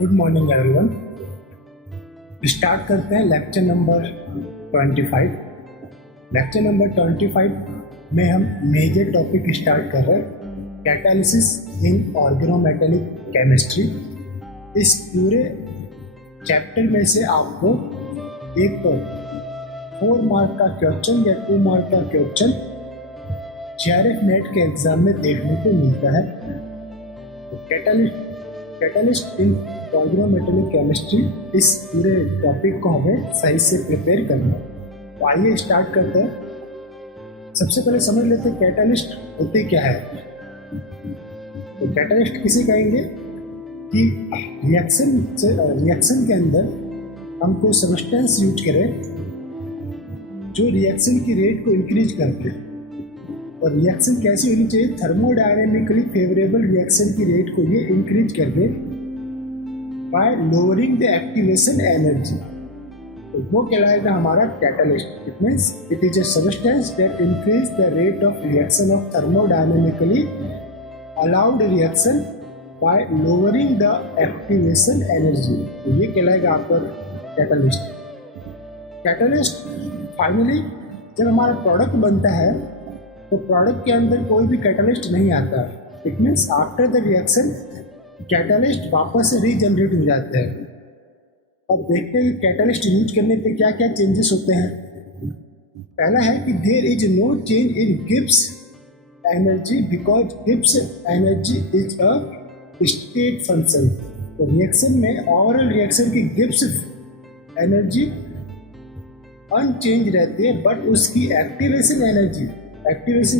Good morning everyone. Start करते हैं lecture number 25। Lecture number 25 में हम मेजर टॉपिक स्टार्ट कर रहे हैं, कैटालिसिस इन ऑर्गेनोमेटेलिक केमिस्ट्री। इस पूरे चैप्टर में से आपको एक 4 मार्क का क्वेश्चन या 2 मार्क का क्वेश्चन JRF नेट के एग्जाम में देखने को मिलता है। कैटालिस्ट इन ऑर्गेनोमेटेलिक केमिस्ट्री, इस पूरे टॉपिक को हमें सही से प्रिपेयर करना है। तो आइए स्टार्ट करते हैं। सबसे पहले समझ लेते हैं कैटालिस्ट होते क्या है। तो कैटालिस्ट किसे कहेंगे कि रिएक्शन के अंदर हम कोई सब्सटेंस यूज करें जो रिएक्शन की रेट को इंक्रीज करते हैं। और रिएक्शन कैसी होनी चाहिए? थर्मोडायनेमिकली फेवरेबल रिएक्शन की रेट को ये इंक्रीज कर दे by lowering the activation energy. तो वो कहलाएगा हमारा catalyst. It means it is a substance that increase the rate of reaction of thermodynamically allowed reaction by lowering the activation energy. तो ये कहलाएगा आपका कैटालिस्ट। कैटालिस्ट फाइनली जब हमारा प्रोडक्ट बनता है तो प्रोडक्ट के अंदर कोई भी कैटालिस्ट नहीं आता। It means after the reaction catalyst वापस से रीजनरेट हो जाते हैं। अब देखते हैं कि कैटालिस्ट यूज करने पे क्या क्या चेंजेस होते हैं। पहला है कि there is no change in Gibbs energy because Gibbs energy is a state function. तो रिएक्शन में ओवरऑल रिएक्शन की गिब्स एनर्जी अनचेंज रहती है, बट उसकी activation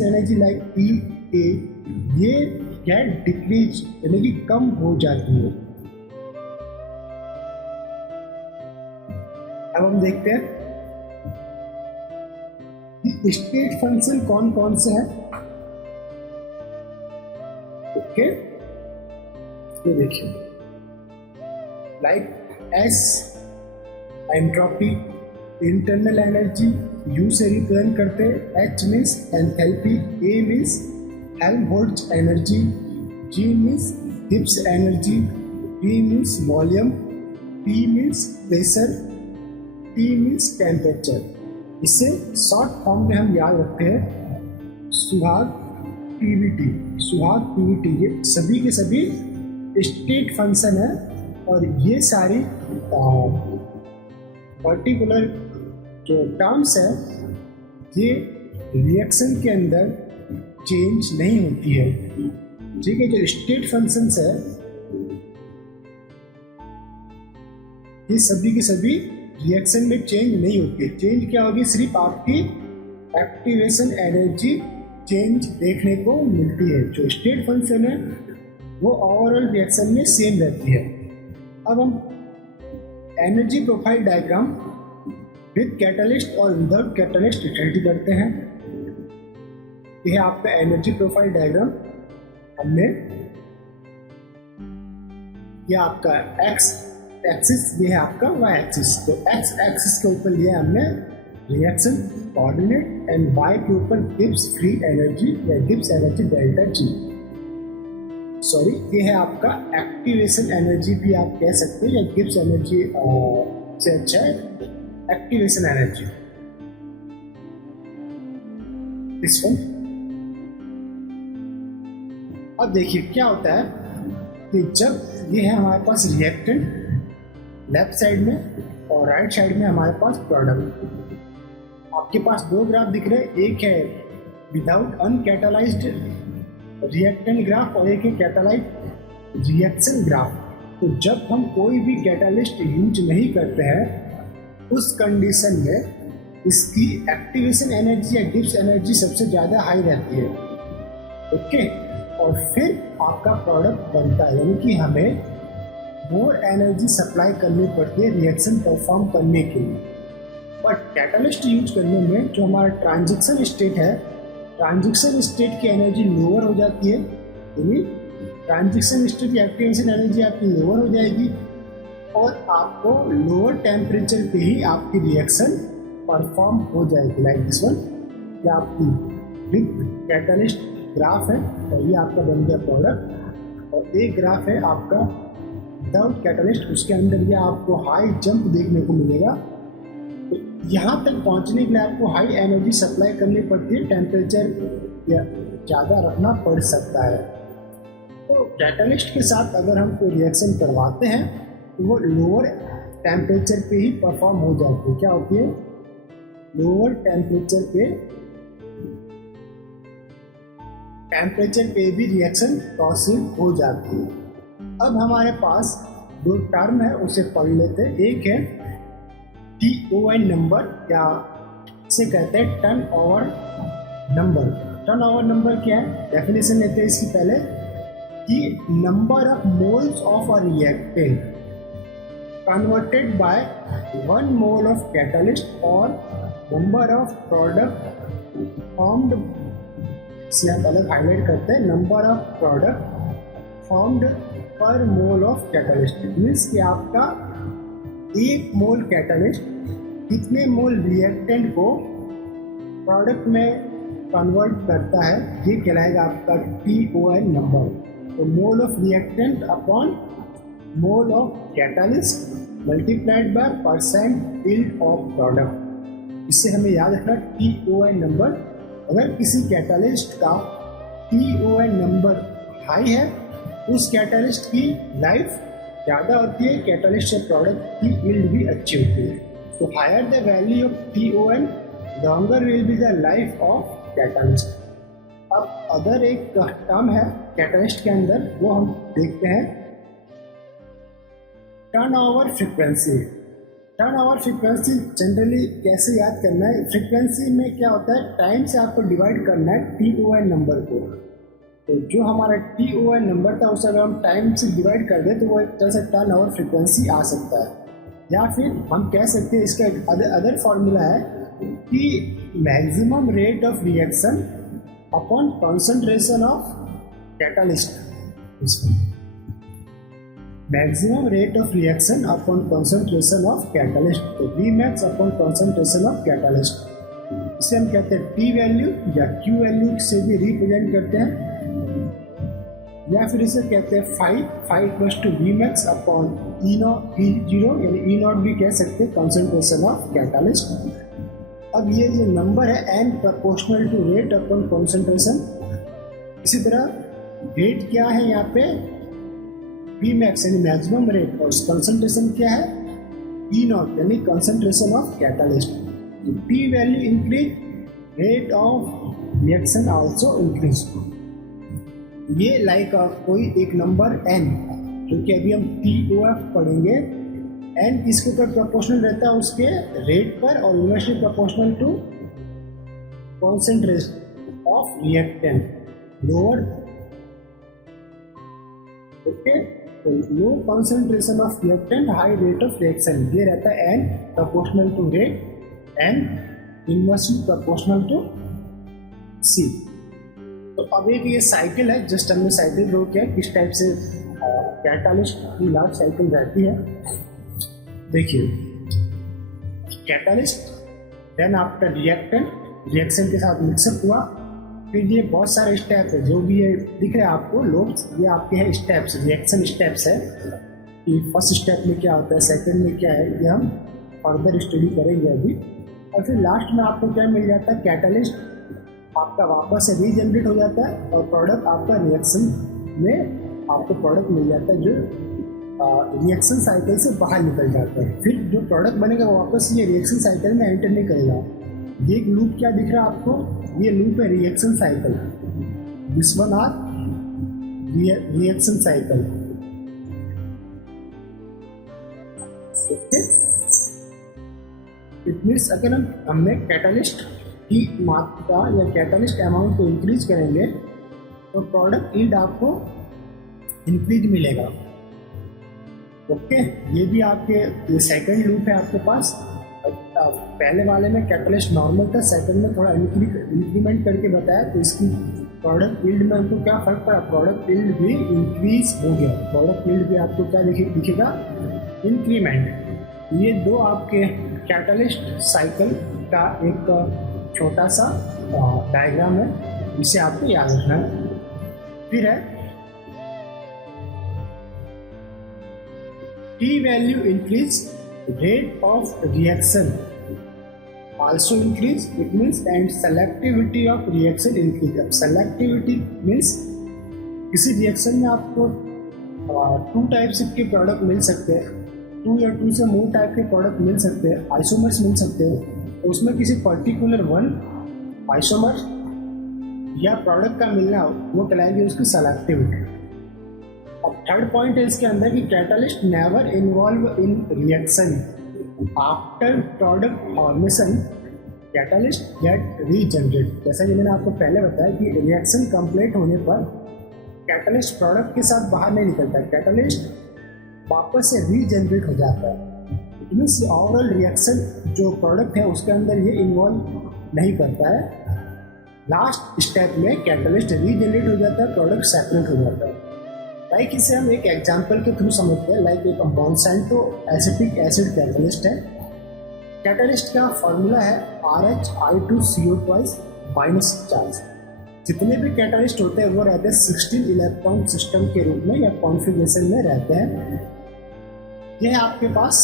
energy like P A ये क्या डिक्रीज यानी कि कम हो जाती है। अब हम देखते हैं कि स्टेट फंक्शन कौन कौन से हैं। ओके, ये देखिए like S entropy, internal energy U से रिप्रेजेंट करते हैं। H means enthalpy, A means Helmholtz energy, G means Gibbs energy, V means volume, P means pressure, T means temperature. इसे शॉर्ट फॉर्म में हम याद रखते हैं सुहाग पीवीटी। सुहाग पीवीटी ये सभी के सभी स्टेट फंक्शन है और ये सारी पर्टिकुलर जो टर्म्स है ये रिएक्शन के अंदर चेंज नहीं होती है। ठीक है, जो स्टेट फंक्शंस है ये सभी के सभी रिएक्शन में चेंज नहीं होती है। चेंज क्या होगी? सिर्फ आपकी एक्टिवेशन एनर्जी चेंज देखने को मिलती है। जो स्टेट फंक्शन है वो ओवरऑल रिएक्शन में सेम रहती है। अब हम energy profile diagram with catalyst और विदाउट कैटालिस्ट स्टडी करते हैं। यह आपका एनर्जी प्रोफाइल डायग्राम हमने, यह आपका एक्स एक्सिस, ये है आपका वाई एक्सिस। तो एक्स एक्सिस के ऊपर लिया हमने रिएक्शन कोऑर्डिनेट एंड वाई के ऊपर गिब्स फ्री एनर्जी या Gibbs energy delta G. Sorry, ये है आपका एक्टिवेशन एनर्जी भी आप कह सकते हैं, या गिब्स एनर्जी से अच्छा है एक्टिवेशन एनर्जी। इस वन अब देखिए क्या होता है कि जब ये है हमारे पास रिएक्टेंट लेफ्ट साइड में और राइट साइड में हमारे पास प्रोडक्ट। आपके पास 2 ग्राफ दिख रहे हैं, एक है विदाउट अनकैटालाइज्ड रिएक्टेंट ग्राफ और एक है कैटालाइज्ड रिएक्शन ग्राफ। तो जब हम कोई भी कैटालिस्ट यूज नहीं करते हैं उस कंडीशन में इसकी एक्टिवेशन एनर्जी या गिब्स एनर्जी सबसे ज़्यादा हाई रहती है। ओके, और फिर आपका प्रोडक्ट बनता है, यानी कि हमें मोर एनर्जी सप्लाई करनी पड़ती है रिएक्शन परफॉर्म करने के लिए। बट कैटालिस्ट यूज करने में जो हमारा ट्रांजिशन स्टेट है, ट्रांजिशन स्टेट की एनर्जी लोअर हो जाती है, यानी ट्रांजिशन स्टेट की एक्टिवेशन एनर्जी आपकी लोअर हो जाएगी और आपको लोअर टेम्परेचर पे ही आपकी रिएक्शन परफॉर्म हो जाएगी। लाइक दिस वन, ये आपकी बिग कैटालिस्ट ग्राफ है और ये आपका बन गया प्रोडक्ट, और एक ग्राफ है आपका विदाउट कैटलिस्ट उसके अंदर ये आपको हाई जंप देखने को मिलेगा। तो यहाँ तक पहुँचने के लिए आपको हाई एनर्जी सप्लाई करनी पड़ती है, टेम्परेचर ज़्यादा रखना पड़ सकता है। तो कैटलिस्ट के साथ अगर हम कोई रिएक्शन करवाते हैं तो वो लोअर टेम्परेचर पे ही परफॉर्म हो जाती है। क्या होती है? लोअर टेम्परेचर पे भी रिएक्शन पॉसिबल हो जाती है। अब हमारे पास दो टर्म है, उसे पढ़ लेते हैं। एक है TON नंबर, या इसे कहते हैं turn over number. Turn over number क्या है? डेफिनेशन लेते हैं इसकी पहले कि number of moles of a reactant converted bye 1 mole of catalyst और नंबर ऑफ प्रोडक्ट फॉर्म्ड, इसे आप अलग हाईलाइट करते हैं, नंबर ऑफ प्रोडक्ट फॉर्म्ड पर मोल ऑफ कैटलिस्ट। मीन्स कि आपका 1 मोल कैटलिस्ट कितने मोल रिएक्टेंट को प्रोडक्ट में कन्वर्ट करता है, ये कहलाएगा आपका TON नंबर। तो mole of reactant upon mole of catalyst multiplied by percent yield of product. इससे हमें याद रखना TON नंबर। अगर किसी कैटलिस्ट का TON नंबर हाई है, उस कैटलिस्ट की लाइफ ज़्यादा होती है, कैटलिस्ट से प्रोडक्ट की यील्ड भी अच्छी होती है। तो higher the value of TON, longer will be the life of catalyst. अब अगर एक टर्म है कैटलिस्ट के अंदर, वो हम देखते हैं turn over frequency. Turn over frequency generally कैसे याद करना है? फ्रीक्वेंसी में क्या होता है, टाइम से आपको डिवाइड करना है TON नंबर को। तो जो हमारा TON नंबर था उसे अगर हम टाइम से डिवाइड कर दें तो वो एक तरह से टर्न ओवर फ्रीक्वेंसी आ सकता है। या फिर हम कह सकते हैं, इसका एक अदर फॉर्मूला है कि maximum rate of reaction upon concentration of catalyst. Maximum rate of reaction upon concentration of catalyst, तो Vmax upon concentration of catalyst. इसे हम कहते हैं T वैल्यू या Q वैल्यू से भी रिप्रेजेंट करते हैं, या फिर इसे कहते हैं phi equals to Vmax upon E0 यानी E0 भी कह सकते हैं, कंसंट्रेशन ऑफ कैटलिस्ट। अब ये जो नंबर है n proportional to rate upon concentration. इसी तरह रेट क्या है यहाँ पे? Vmax यानी मैक्सिमम रेट, और कंसंट्रेशन क्या है? E0 यानी कंसंट्रेशन ऑफ कैटलिस्ट। तो T value increase, rate of reaction also increase. ये लाइक कोई एक नंबर n, क्योंकि अभी हम TOF पढ़ेंगे, n किसके ऊपर प्रोपोर्शनल रहता है? उसके रेट पर, और inversely proportional to concentration of reactant lower. Okay, तो low concentration of reactant, high rate of reaction, ये रहता है n proportional to rate, n inversely proportional to C। तो अब एक ये साइकिल है, जस्ट हमने साइकिल ड्रॉ किया किस टाइप से कैटलिस्ट की लाइफ साइकिल रहती है। देखिए, catalyst, then after reactant, reaction के साथ मिक्सअप हुआ, फिर ये बहुत सारे स्टेप है जो भी ये दिख रहे हैं आपको लोब्स, ये आपके हैं स्टेप्स, रिएक्शन स्टेप्स है कि फर्स्ट स्टेप में क्या होता है, सेकंड में क्या है, ये हम फर्दर स्टडी करेंगे अभी। और फिर लास्ट में आपको क्या मिल जाता है? कैटलिस्ट आपका वापस से रीजनरेट हो जाता है और प्रोडक्ट आपका रिएक्शन में आपको प्रोडक्ट मिल जाता है जो रिएक्शन साइकिल से बाहर निकल जाता है। फिर जो प्रोडक्ट बनेगा वो वापस ये रिएक्शन साइकिल में एंटर नहीं करेगा। ये एक लूप क्या दिख रहा है आपको? ये लूप है reaction cycle, this one are reaction cycle. Okay, it means अगर हमने कैटलिस्ट की मात्रा या कैटलिस्ट अमाउंट को इंक्रीज करेंगे तो प्रोडक्ट यील्ड आपको इंक्रीज मिलेगा। ओके, ये भी आपके सेकंड लूप है आपके पास। पहले वाले में कैटलिस्ट नॉर्मल था, सेकंड में थोड़ा इंक्रीमेंट करके बताया, तो इसकी प्रोडक्ट यील्ड में हमको क्या फर्क पड़ा? प्रोडक्ट यील्ड भी इंक्रीज हो गया। प्रोडक्ट यील्ड भी आपको क्या दिखेगा? इंक्रीमेंट। ये दो आपके कैटलिस्ट साइकिल का एक छोटा सा डायग्राम है, इसे आपको याद रखना है। फिर है T value increase rate of reaction also increase, it means, and selectivity of reaction increase. अब selectivity means किसी रिएक्शन में आपको 2 टाइप्स के प्रोडक्ट मिल सकते हैं, 2 या 2 से मोर टाइप के प्रोडक्ट मिल सकते हैं, आइसोमर्स मिल सकते हैं, तो उसमें किसी पर्टिकुलर वन आइसोमर या प्रोडक्ट का मिलना हो वो कहलाएगी उसकी सेलेक्टिविटी। अब थर्ड पॉइंट है इसके अंदर कि catalyst never involve in reaction after product formation, catalyst get regenerate. जैसा कि मैंने आपको पहले बताया कि रिएक्शन कंप्लीट होने पर कैटलिस्ट प्रोडक्ट के साथ बाहर नहीं निकलता है, कैटलिस्ट वापस से रीजनरेट हो जाता है। इट मीन्स ओवरऑल रिएक्शन जो प्रोडक्ट है उसके अंदर ये इन्वॉल्व नहीं करता है। लास्ट स्टेप में कैटलिस्ट रीजनरेट हो जाता है, प्रोडक्ट सेपरेट हो जाता है। लाइक इसे हम एक एग्जांपल के थ्रू समझते हैं। लाइक एक मॉन्सेंटो एसिटिक एसिड कैटलिस्ट है। कैटलिस्ट का फॉर्मूला है RHI2CO2 माइनस चार्ज। जितने भी कैटलिस्ट होते हैं वो रहते हैं 16 इलेक्ट्रॉन सिस्टम के रूप में या कॉन्फ़िगरेशन में रहते हैं। यह है आपके पास।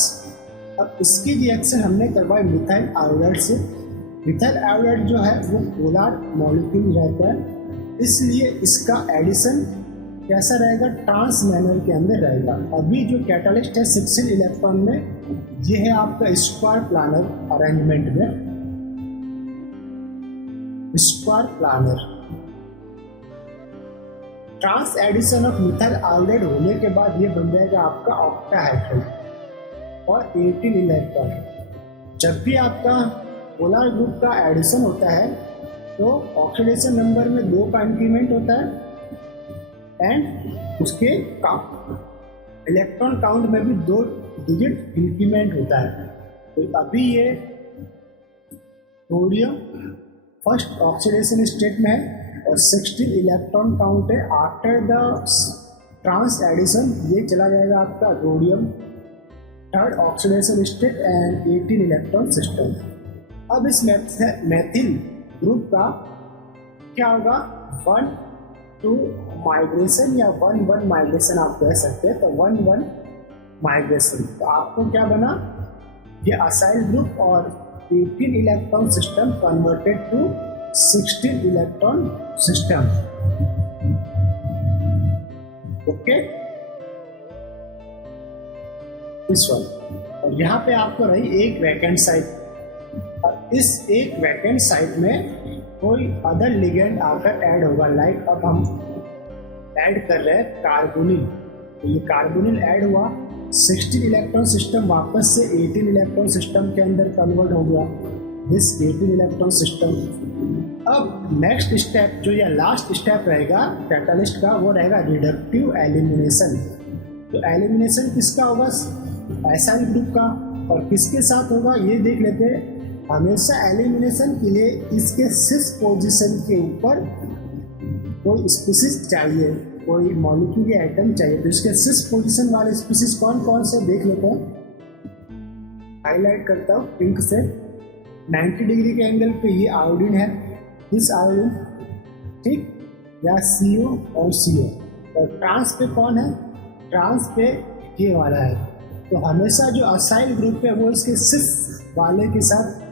अब इसकी रिएक्शन हमने करवाई मिथाइल आयोडाइड से। मिथाइल आयोडाइड जो है वो पोलर मॉलिक्यूल रहता है, इसलिए इसका एडिशन कैसा रहेगा, ट्रांस मैनर के अंदर रहेगा। अभी जो कैटलिस्ट है 16 इलेक्ट्रॉन में, ये है आपका स्क्वायर प्लानर अरेंजमेंट में, square planar. Trans addition of methyl iodide होने के बाद ये बन जाएगा आपका ऑक्टाहेड्रल और 18 इलेक्ट्रॉन। जब भी आपका पोलर ग्रुप का एडिशन होता है तो ऑक्सीडेशन नंबर में 2 का इंक्रीमेंट होता है एंड उसके इलेक्ट्रॉन काउंट में भी 2 डिजिट इंक्रीमेंट होता है। तो अभी ये सोडियम फर्स्ट ऑक्सीडेशन स्टेट में है और 16 इलेक्ट्रॉन काउंट है। आफ्टर द ट्रांस एडिशन ये चला जाएगा आपका rhodium third oxidation state and 18 electron system. अब इस मेथिल ग्रुप का क्या होगा, 1-2 माइग्रेशन या 1-1 माइग्रेशन आप कह सकते हैं। तो 1-1 माइग्रेशन, तो आपको क्या बना, ये असाइल ग्रुप और 18 electron system converted to 16 electron system. Okay, इस वन। और यहाँ पे आपको रही एक वैकेंट साइट, और इस एक वैकेंट साइट में कोई अदर लिगेंड आकर ऐड होगा। लाइक अब हम ऐड कर रहे हैं कार्बोनिल, तो ये कार्बोनिल ऐड हुआ, 16 इलेक्ट्रॉन सिस्टम वापस से 18 इलेक्ट्रॉन सिस्टम के अंदर कन्वर्ट हो गया, दिस 18 इलेक्ट्रॉन सिस्टम। अब नेक्स्ट स्टेप जो या लास्ट स्टेप रहेगा कैटलिस्ट का, वो रहेगा रिडक्टिव एलिमिनेशन। तो एलिमिनेशन किसका होगा, एसाइल ग्रुप का, और किसके साथ होगा ये देख लेते हैं। हमेशा एलिमिनेशन के लिए इसके 6 पोजीशन के ऊपर कोई स्पीसीज चाहिए, कोई मॉलिक्यूल या एटम चाहिए। तो इसके 6 पोजीशन वाले स्पीसीज कौन कौन से देख लेते हैं। हाईलाइट करता हूँ पिंक से। 90 डिग्री के एंगल पे ये आयोडीन है, दिस आयोडीन, ठीक, या CO और CO। और ट्रांस पे कौन है, ट्रांस पे ये वाला है। तो हमेशा जो असाइल ग्रुप है वो इसके 6 वाले के साथ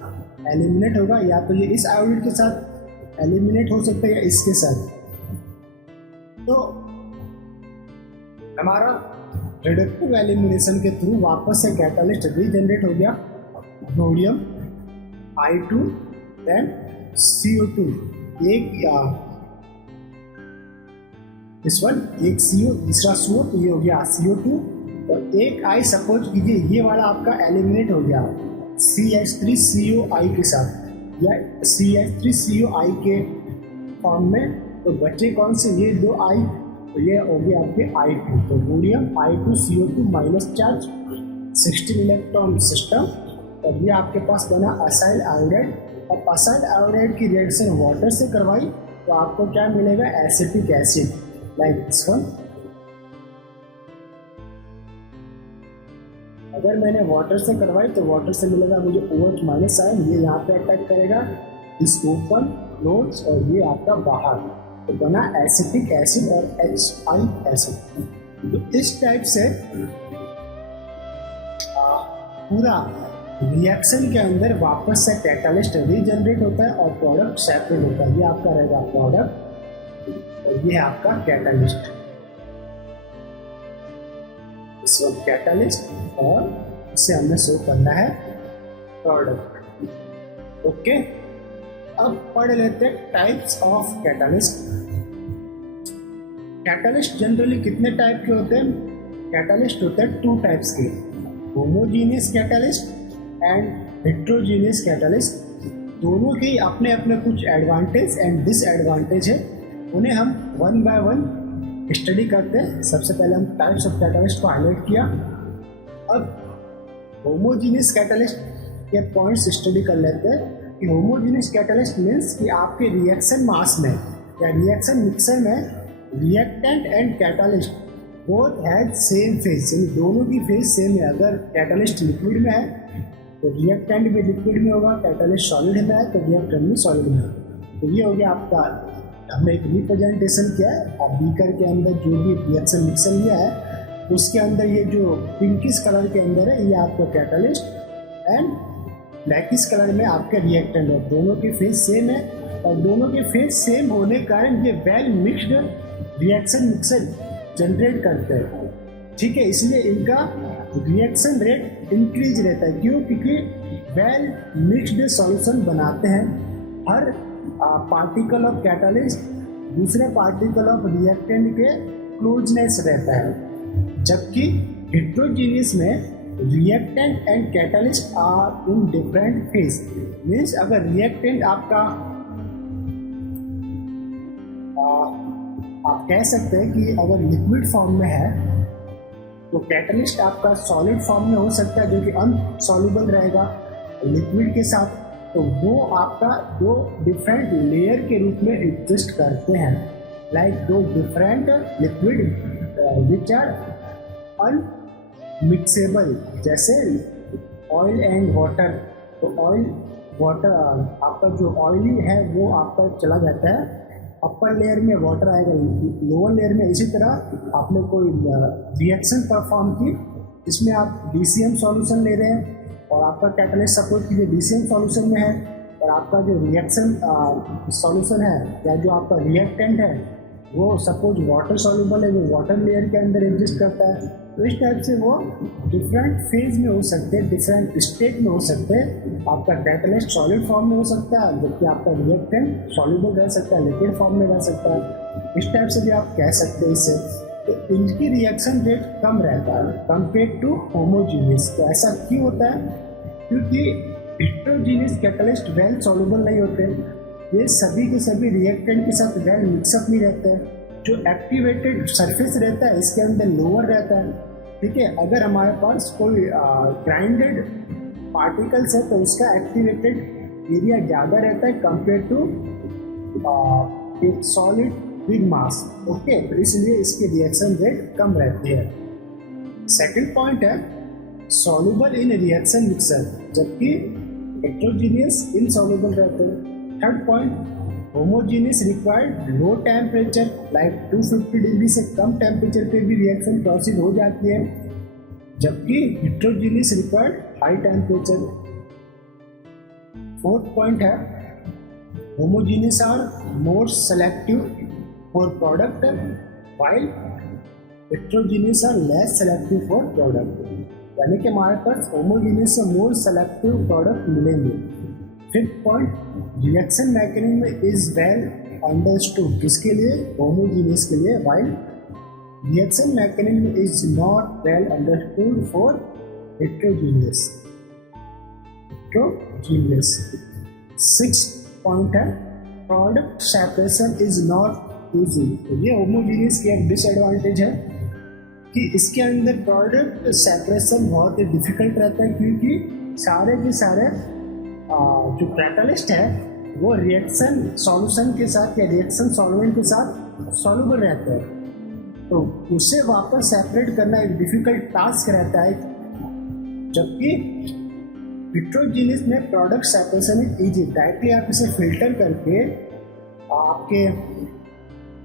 एलिमिनेट होगा, या तो ये इस आयोडीन के साथ एलिमिनेट हो सकता है या इसके साथ। तो हमारा रिडक्टिव एलिमिनेशन के थ्रू वापस से कैटलिस्ट रीजनरेट हो गया, सोडियम I2 देन CO2, एक या इस वन, एक CO दूसरा CO, तो ये हो गया CO2 और एक I सपोज कीजिए ये वाला आपका एलिमिनेट हो गया CH3COI के साथ या CH3COI के फॉर्म में। तो बच्चे कौन से, ये 2 I, तो ये हो गया आपके I2। तो sodium I2CO2 minus charge 16 electron system, और ये आपके पास बना असाइल आयोडाइड। और असाइल आयोडाइड की रिएक्शन वाटर से करवाई तो आपको क्या मिलेगा, acetic acid, like this one. अगर मैंने वाटर से करवाई तो वाटर से मिलेगा मुझे OH माइनस आयन, ये यहाँ पे अटैक करेगा इस ओपन नोड्स और ये आपका बाहर, तो बना एसिटिक एसिड और HI एसिड। तो इस टाइप से पूरा रिएक्शन के अंदर वापस से कैटालिस्ट रीजनरेट होता है और प्रोडक्ट सेपरेट होता है। ये आपका रहेगा प्रोडक्ट और ये है आपका कैटालिस्ट। इस वक्त कैटालिस्ट और इसे हमें शो करना है प्रोडक्ट। ओके, अब पढ़ लेते हैं types of catalyst. Catalyst generally कितने टाइप के होते हैं? कैटालिस्ट होते हैं 2 टाइप्स के, homogeneous catalyst and heterogeneous catalyst. दोनों के अपने अपने कुछ एडवांटेज एंड डिसएडवांटेज है, उन्हें हम वन बाय वन स्टडी करते हैं। सबसे पहले हम टाइप्स ऑफ कैटालिस्ट को हाईलाइट किया। अब होमोजीनियस कैटालिस्ट के पॉइंट्स स्टडी कर लेते हैं कि होमोजीनियस कैटालिस्ट मीन्स कि आपके रिएक्शन मास में या रिएक्शन मिक्सर में reactant and catalyst both has same phase, यानी दोनों की फेज सेम है। अगर कैटालिस्ट लिक्विड में है तो रिएक्टेंट भी लिक्विड में होगा, कैटालिस्ट सॉलिड में है तो रिएक्टेंट भी सॉलिड में होगा। तो ये हो गया आपका, हमने एक रिप्रेजेंटेशन किया है और बीकर के अंदर जो भी रिएक्शन मिक्सर लिया है उसके अंदर ये जो पिंकिश कलर के अंदर है ये आपका कैटालिस्ट एंड ब्लैकिश कलर में आपके रिएक्टेंट है। दोनों के फेज सेम है और दोनों के फेज सेम होने के कारण ये well mixed reaction mixer generate करते हैं। ठीक है, इसलिए इनका रिएक्शन रेट इंक्रीज रहता है। क्यों? क्योंकि वेल मिक्स्ड सॉल्यूशन बनाते हैं। हर पार्टिकल ऑफ कैटालिस्ट दूसरे पार्टिकल ऑफ रिएक्टेंट के क्लोजनेस रहता है, जबकि हेट्रोजीनियस में reactant and catalyst are in different phase. Means अगर रिएक्टेंट आपका आप कह सकते हैं कि अगर लिक्विड फॉर्म में है तो कैटलिस्ट आपका सॉलिड फॉर्म में हो सकता है जो कि अनसॉल्युबल रहेगा लिक्विड के साथ, तो वो आपका 2 डिफरेंट लेयर के रूप में एग्जिस्ट करते हैं। Like 2 different liquid which are unmixable, जैसे ऑयल एंड वाटर। तो ऑयल वाटर आपका जो ऑयली है वो आपका चला जाता है अपर लेयर में, वाटर आएगा लोअर लेयर में। इसी तरह आपने कोई रिएक्शन परफॉर्म की, इसमें आप DCM सॉल्यूशन ले रहे हैं और आपका कैटालिस्ट सपोज कीजिए DCM सॉल्यूशन में है और आपका जो रिएक्शन सॉल्यूशन है या जो आपका रिएक्टेंट है वो सपोज वाटर सॉल्युबल है, वो वाटर लेयर के अंदर एग्जिस्ट करता है। तो इस टाइप से वो डिफरेंट फेज में हो सकते हैं, डिफरेंट स्टेट में हो सकते हैं। आपका कैटालिस्ट सॉलिड फॉर्म में हो सकता है जबकि आपका रिएक्टेंट सॉल्युबल रह सकता है, लिक्विड फॉर्म में रह सकता है। इस टाइप से भी आप कह सकते हैं इसे। तो इनकी रिएक्शन रेट कम रहता है कंपेयर टू होमोजीनियस। तो ऐसा क्यों होता है? क्योंकि हेट्रोजीनियस कैटालिस्ट वेल सॉल्युबल नहीं होते, ये सभी के सभी रिएक्टेंट के साथ वेल मिक्सअप नहीं रहते हैं। जो एक्टिवेटेड सरफेस रहता है इसके अंदर लोअर रहता है। ठीक है, अगर हमारे पास कोई ग्राइंडेड पार्टिकल्स है तो उसका एक्टिवेटेड एरिया ज़्यादा रहता है कंपेयर टू एक सॉलिड बिग मास। ओके, तो इसलिए इसकी रिएक्शन रेट कम रहती है। सेकंड पॉइंट है सॉल्युबल इन रिएक्शन मिक्सर, जबकि हेट्रोजीनियस इनसॉल्युबल रहते हैं। Third point, homogeneous required low temperature, like 250 degree से कम टेम्परेचर पे भी रिएक्शन प्रोसीड हो जाती है, जबकि heterogeneous required high temperature. Fourth point है homogeneous are more selective for product while heterogeneous are less selective for product, यानी कि हमारे पास होमोजीनियस से मोर सेलेक्टिव प्रोडक्ट मिलेंगे। Fifth point, reaction mechanism is well understood, किसके लिए? होमोजीनियस के लिए, while reaction mechanism is not well understood for heterogeneous. Sixth point है product separation is not easy. ये होमोजीनियस की एक डिसएडवांटेज है कि इसके अंदर प्रोडक्ट सेपरेशन बहुत ही डिफिकल्ट रहता है, क्योंकि सारे के सारे जो कैटालिस्ट है वो रिएक्शन सॉल्यूशन के साथ या रिएक्शन सॉल्वेंट के साथ सॉल्युबल रहते हैं, तो उसे वापस सेपरेट करना एक डिफिकल्ट टास्क रहता है। जबकि हेट्रोजीनियस में product separation is easy, directly आप इसे फिल्टर करके आपके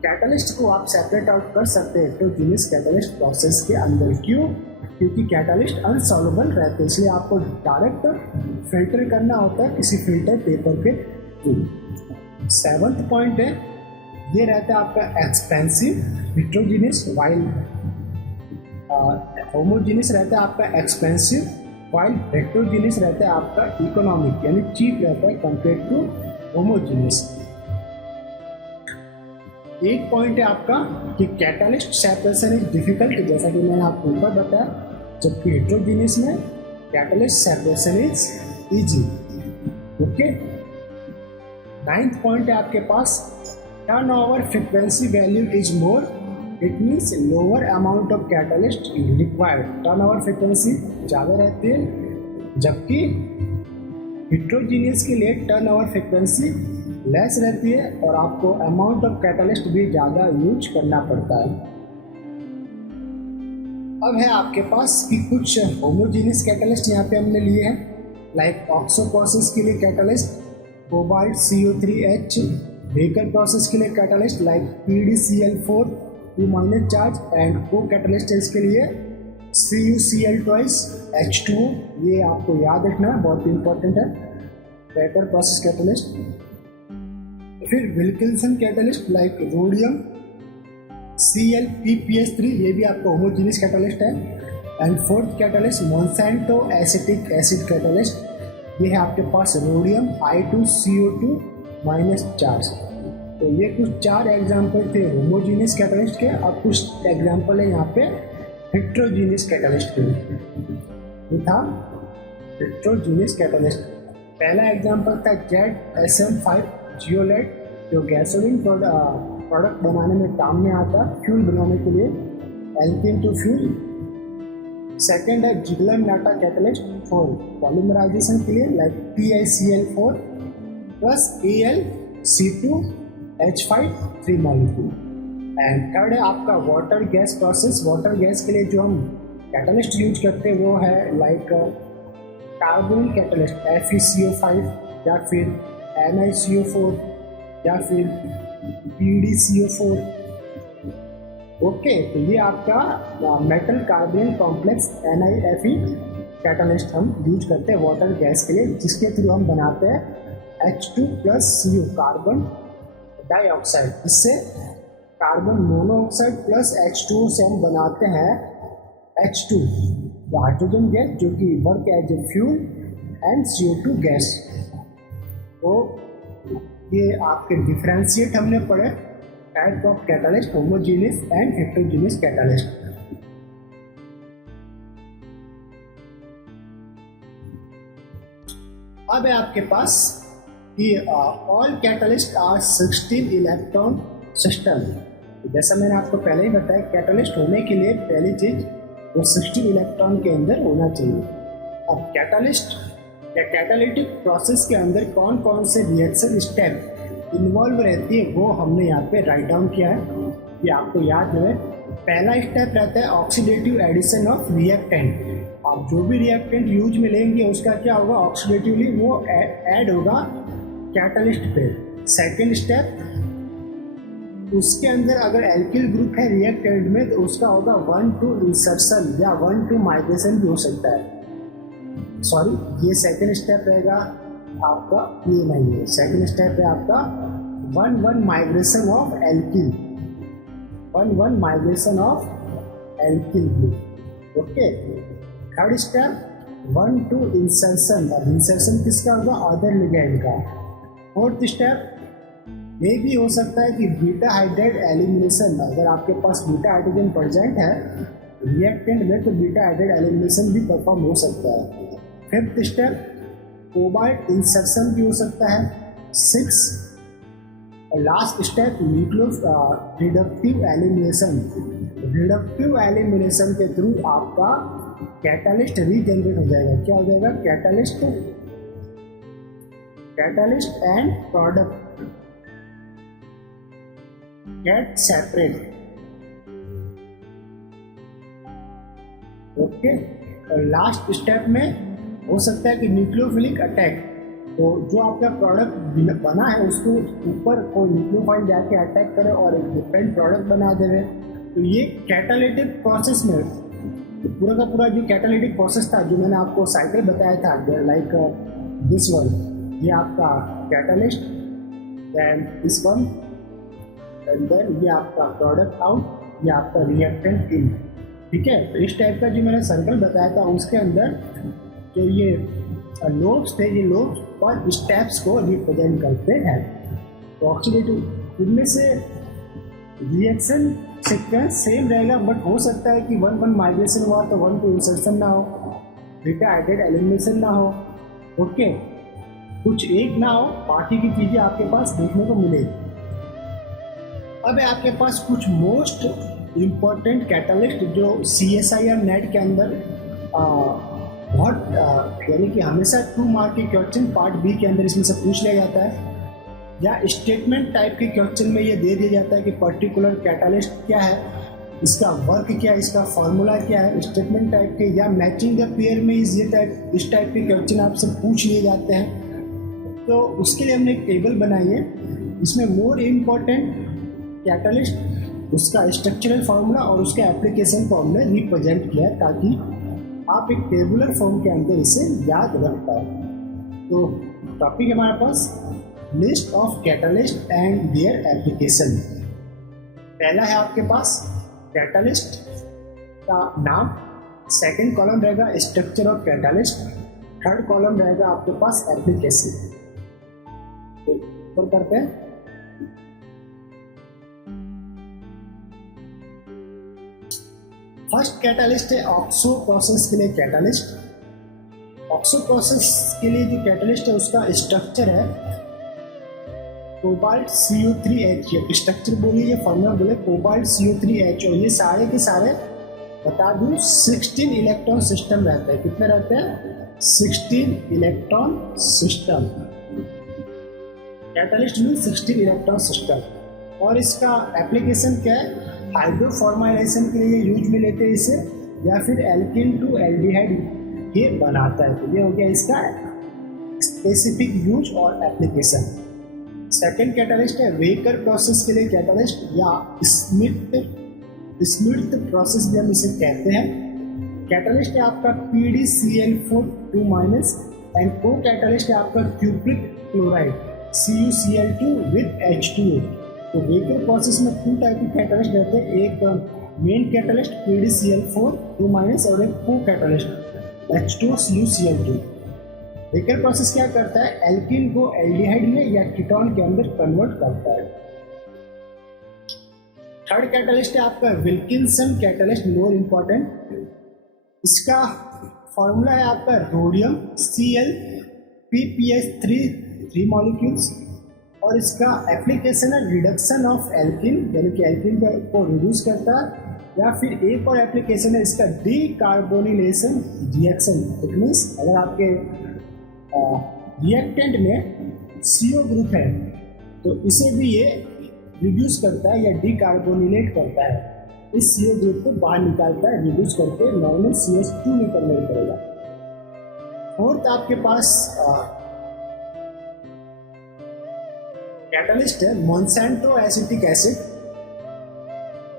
कैटालिस्ट को आप सेपरेट आउट कर सकते हैं हेट्रोजीनियस कैटालिस्ट प्रोसेस के अंदर। क्यों? क्योंकि कैटालिस्ट अनसॉल्वेबल रहते हैं, इसलिए आपको डायरेक्ट फिल्टर करना होता है किसी फिल्टर पेपर के थ्रू। 7th पॉइंट है, ये रहता है आपका एक्सपेंसिव हेट्रोजीनियस, वाइल होमोजीनियस रहता है आपका एक्सपेंसिव, वाइल हेट्रोजीनियस रहता है आपका इकोनॉमिक, यानी चीप रहता है कंपेयर टू होमोजीनियस। एक पॉइंट है आपका कि कैटालिस्ट सेपरेशन इज डिफिकल्ट, जैसा कि मैंने आपको ऊपर बताया, जबकि हेट्रोजीनियस में catalyst separation is easy. Okay. 9th point है आपके पास, turnover frequency value is more, it means lower amount of catalyst required. Turnover frequency ज़्यादा रहती है, जबकि हेट्रोजीनियस के लिए टर्न ओवर फ्रिक्वेंसी लेस रहती है और आपको अमाउंट ऑफ कैटालिस्ट भी ज़्यादा यूज करना पड़ता है। अब है आपके पास कि कुछ होमोजीनियस कैटालिस्ट यहाँ पे हमने लिए हैं, लाइक ऑक्सो प्रोसेस के लिए catalyst cobalt CO3H, baker process के लिए catalyst like PDCl4 2- charge, and को कैटालिस्ट इसके लिए CuCl2H2O। ये आपको याद रखना है, बहुत इंपॉर्टेंट है, बेकर प्रोसेस कैटालिस्ट। फिर Wilkinson catalyst like rhodium ClPPH3, ये भी आपका होमोजीनियस कैटालिस्ट है। And 4th catalyst Monsanto acetic acid catalyst, ये है आपके पास रोडियम I2CO2- चार्ज। तो ये कुछ 4 एग्जाम्पल थे होमोजीनियस कैटालिस्ट के, और कुछ एग्जाम्पल है यहाँ पे हेट्रोजीनियस कैटालिस्ट के। ये था हेट्रोजीनियस कैटालिस्ट। पहला एग्जाम्पल था ZSM5 जियोलेट, जो गैसोलीन प्रोडक्ट बनाने में काम में आता, फ्यूल बनाने के लिए, एल्कीन टू फ्यूल। सेकेंड है Ziegler Natta catalyst for polymerization के लिए, like PiCl4 plus AlC2H5 3 molecule. And third है आपका water gas process. Water gas के लिए जो हम कैटालिस्ट यूज करते हैं वो है लाइक कार्बन कैटालिस्ट FeCO5 या फिर NiCO4 या फिर PdCO4। ओके, तो ये आपका metal carbon complex NiFe catalyst हम यूज करते हैं वाटर गैस के लिए, जिसके थ्रू हम बनाते हैं H2+CO कार्बन डाइऑक्साइड। इससे कार्बन मोनोऑक्साइड प्लस H2O से हम बनाते हैं H2 हाइड्रोजन गैस, जो कि work as a fuel, and CO2 gas. तो ये आपके डिफरेंशिएट हमने पढ़े type of catalyst, homogeneous and heterogeneous catalyst. अब है आपके पास कि all catalyst are 16 electron system. जैसा मैंने आपको पहले ही बताया, कैटालिस्ट होने के लिए पहली चीज वो 16 इलेक्ट्रॉन के अंदर होना चाहिए। अब कैटालिस्ट या कैटालिटिक प्रोसेस के अंदर कौन कौन से रिएक्शन स्टेप इन्वॉल्व रहती है वो हमने यहाँ पे राइट डाउन किया है, ये आपको याद रहे। पहला स्टेप रहता है ऑक्सीडेटिव एडिशन ऑफ रिएक्टेंट। आप जो भी रिएक्टेंट यूज में लेंगे उसका क्या होगा, ऑक्सीडेटिवली वो ऐड होगा कैटालिस्ट पे। सेकेंड स्टेप, उसके अंदर अगर एल्किल ग्रुप है रिएक्टेंट में तो उसका होगा 1-2 इंसर्शन या 1-2 माइग्रेशन भी हो सकता है। सॉरी, ये सेकेंड स्टेप रहेगा आपका, ये नहीं है। सेकेंड स्टेप है आपका 1-1 migration of alkyl, 1-1 migration of alkyl group. Okay. Third step 1-2 insertion. अब इंसर्शन किसका होगा, अदर लिगैंड का। फोर्थ स्टेप ये भी हो सकता है कि बीटा हाइड्राइड एलिमिनेशन, अगर आपके पास बीटा हाइड्रोजन प्रेजेंट है रिएक्टेंट में तो बीटा हाइड्राइड एलिमिनेशन भी परफॉर्म हो सकता है। फिफ्थ स्टेप कोबाल्ट इंसर्शन भी हो सकता है। 6 और last step reductive elimination. Reductive elimination के थ्रू आपका कैटालिस्ट रीजनरेट हो जाएगा। क्या हो जाएगा, catalyst and product gate separate. Okay. और लास्ट स्टेप में हो सकता है कि न्यूक्लियोफिलिक अटैक, तो जो आपका प्रोडक्ट बना है उसको ऊपर कोई न्यूक्लियोफाइल जाके अटैक करे और एक डिफरेंट प्रोडक्ट बना दे। तो ये कैटालिटिक प्रोसेस में तो पूरा का पूरा जो कैटालिटिक प्रोसेस था, जो मैंने आपको साइकिल बताया था, लाइक दिस वन, ये आपका catalyst, then this one, and then ये आपका प्रोडक्ट आउट, ये आपका रिएक्टेंट इन। ठीक है, तो इस टाइप का जो मैंने सर्कल बताया था उसके अंदर जो ये लोब्स थे, ये लोब्स पर स्टेप्स को रिप्रेजेंट करते हैं। तो ऑक्सीडेटिव इनमें से रिएक्शन सीक्वेंस सेम रहेगा, बट हो सकता है कि 1 माइग्रेशन हुआ तो 1 2 इंसर्शन ना हो, बीटा एडेड एलिमिनेशन ना हो, ओके, कुछ एक ना हो, बाकी की चीज़ें आपके पास देखने को मिलेगी। अब है आपके पास कुछ मोस्ट इम्पॉर्टेंट कैटलिस्ट जो CSIR नेट के अंदर बहुत यानी कि हमेशा 2 मार्क के क्वेश्चन पार्ट बी के अंदर इसमें से पूछ लिया जाता है, या स्टेटमेंट टाइप के क्वेश्चन में ये दे दिया जाता है कि पर्टिकुलर कैटलिस्ट क्या है, इसका वर्क क्या है, इसका फॉर्मूला क्या है, स्टेटमेंट टाइप के, या मैचिंग द पेयर में इस टाइप के क्वेश्चन आपसे पूछ लिए जाते हैं। तो उसके लिए हमने एक टेबल बनाई है, इसमें मोर इम्पॉर्टेंट कैटलिस्ट, उसका स्ट्रक्चरल फार्मूला और उसका एप्लीकेशन फॉर्मूला रिप्रेजेंट किया है, ताकि आप एक टेबुलर फॉर्म के अंदर इसे याद रख पाए। तो टॉपिक है हमारे पास list of catalyst and their application. पहला है आपके पास कैटलिस्ट का नाम, सेकंड कॉलम रहेगा structure of catalyst, third column रहेगा आपके पास एप्लीकेशन। तो करते हैं। फर्स्ट कैटलिस्ट है ऑक्सो प्रोसेस के लिए कैटलिस्ट। ऑक्सो प्रोसेस के लिए जो कैटलिस्ट है उसका स्ट्रक्चर है कोबाल्ट CO3H। स्ट्रक्चर बोलिए, ये फॉर्मूला बोले कोबाल्ट CO3H, और ये सारे के सारे बता दूं 16 इलेक्ट्रॉन सिस्टम रहते हैं। कितने रहते हैं? 16 इलेक्ट्रॉन सिस्टम। कैटलिस्ट में 16 इलेक्ट्रॉन सिस्टम। और इसका एप्लीकेशन क्या है? हाइड्रोफॉर्माइलेशन के लिए यूज में लेते हैं इसे, या फिर एल्किन टू एल्डिहाइड ये बनाता है। तो ये हो गया इसका स्पेसिफिक यूज और एप्लीकेशन। सेकेंड कैटलिस्ट है वेकर प्रोसेस के लिए कैटलिस्ट, या स्मिथ प्रोसेस भी हम इसे कहते हैं। कैटलिस्ट है आपका PdCl4 एंड को कैटलिस्ट है आपका cupric chloride CuCl2 with H2O। तो वेकर प्रोसेस में 2 टाइप के कैटलिस्ट रहते हैं, एक मेन कैटलिस्ट PdCl4 और एक को कैटलिस्ट H2CuCl2। वेकर प्रोसेस क्या करता है? एल्किन को एल्डिहाइड में या कीटोन के अंदर कन्वर्ट करता है। थर्ड कैटलिस्ट है आपका विल्किंसन कैटलिस्ट, मोर इंपॉर्टेंट। इसका फॉर्मूला है आपका रोडियम Cl(PPH3 मॉलिक्यूल्स, और इसका एप्लीकेशन है रिडक्शन ऑफ एल्किन, यानी कि एल्किन को रिड्यूस करता है, या फिर एक और एप्लीकेशन है इसका डीकार्बोनिलेशन रिएक्शन। इट मीन्स अगर आपके रिएक्टेंट में CO ग्रुप है तो इसे भी ये रिड्यूस करता है या डीकार्बोनिलेट करता है, इस CO ग्रुप को बाहर निकालता है, रिड्यूस करके नॉर्मल CH2 में कन्वर्ट करेगा। फोर्थ आपके पास कैटलिस्ट है मोनसेंटो एसिटिक एसिड।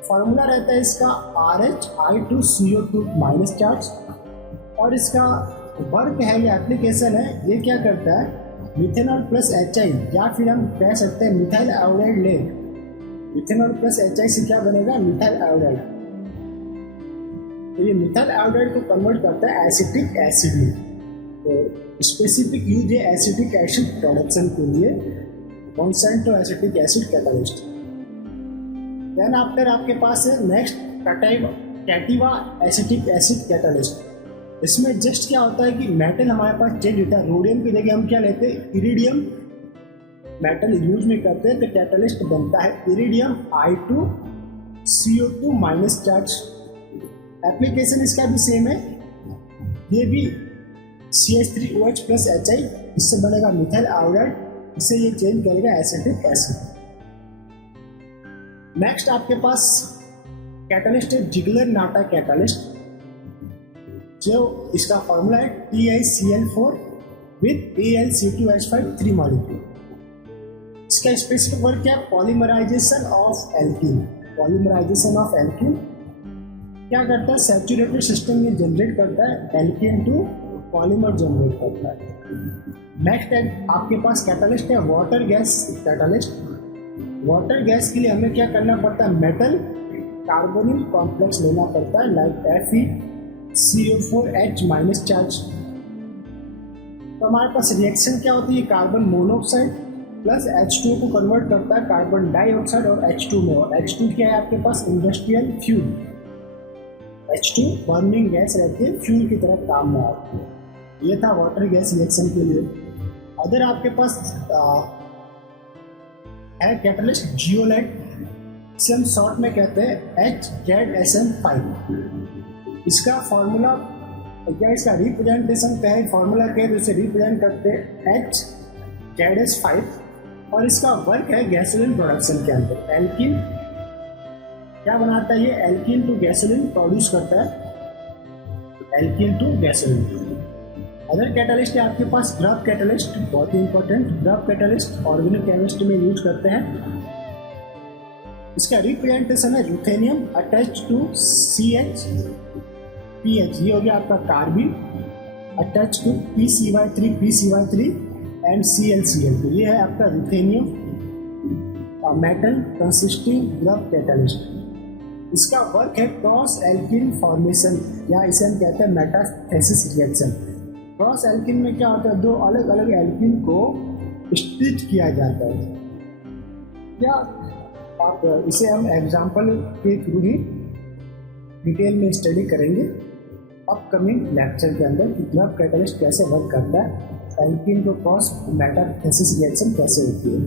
फॉर्मूला रहता है इसका RHI2CO2- चार्ज, और इसका वर्क है या एप्लीकेशन है, ये क्या करता है? मिथेनॉल प्लस HI, या फिर हम कह सकते हैं methyl iodide lead. Methanol plus HI से क्या बनेगा? Methyl iodide. तो ये मिथाइल आयोडाइड को कन्वर्ट करता है एसिटिक एसिड में। तो स्पेसिफिक यूज है एसिटिक एसिड प्रोडक्शन के लिए Monsanto acetic acid catalyst. Then after आपके पास है next Cativa acetic acid catalyst. इसमें जस्ट क्या होता है कि मेटल हमारे पास चेंज होता है, रोडियम की जगह हम क्या लेते हैं? इरिडियम मेटल यूज में करते हैं, तो कैटलिस्ट बनता है इरिडियम I2CO2- चार्ज। एप्लीकेशन इसका भी सेम है, ये भी CH3OH प्लस HI, इससे बनेगा मिथाइल आयोडाइड, इससे ये चेंज करेगा एसिटिक एसिड। नेक्स्ट आपके पास कैटलिस्ट है जिगलर नाटा कैटलिस्ट, जो इसका फॉर्मूला है TiCl4 विद Al(C2H5) मॉलिक्यूल। इसका स्पेसिफिक वर्क क्या है? Polymerization of alkene. Polymerization of alkene क्या करता है, सैचुरेटेड सिस्टम में जनरेट करता है एल्केन टू पॉलीमर जनरेट करता है। नेक्स्ट है आपके पास कैटालिस्ट है water gas catalyst. Water gas के लिए हमें क्या करना पड़ता है, मेटल कार्बोनिल कॉम्प्लेक्स लेना पड़ता है लाइक FeCO4H माइनस चार्ज। तो हमारे पास रिएक्शन क्या होती है, कार्बन मोनोऑक्साइड प्लस H2 को कन्वर्ट करता है कार्बन डाइऑक्साइड और H2 में। और H2 क्या है आपके पास, industrial fuel. H2 burning gas रहती है, फ्यूल की तरह काम में आती है। ये था वाटर गैस रिएक्शन के लिए। अगर आपके पास है कैटलिस्ट जियोलाइट, इसे हम शॉर्ट में कहते हैं HZSN5। इसका फॉर्मूला क्या, इसका रिप्रेजेंटेशन क्या है, फॉर्मूला क्या है, तो इसे रिप्रेजेंट करते हैं HZS5। और इसका वर्क है गैसोलीन प्रोडक्शन के अंदर। एल्किन क्या बनाता है, ये एल्किन टू गैसोलीन प्रोड्यूस करता है, alkene to gasoline. Other catalyst है आपके पास ड्रग कैटालिस्ट, बहुत ही important. Drug catalyst organic chemistry में यूज करते हैं। इसका रिप्रेजेंटेशन है रुथेनियम अटैच टू CH, ये हो गया आपका carbene attach to PCY3 and ClCl। तो ये है आपका ruthenium metal consisting drug catalyst. इसका वर्क है क्रॉस एल्किन फॉर्मेशन, या इसे हम कहते हैं मेटास्थेसिस रिएक्शन। क्रॉस एल्किन में क्या होता है, दो अलग अलग एल्किन को स्टिच किया जाता है। क्या आप इसे हम एग्जाम्पल के थ्रू ही डिटेल में स्टडी करेंगे अपकमिंग लेक्चर के अंदर कि ड्रग कैटालिस्ट कैसे वर्क करता है, एल्किन को क्रॉस मेटास्थेसिस रिएक्शन कैसे होती है।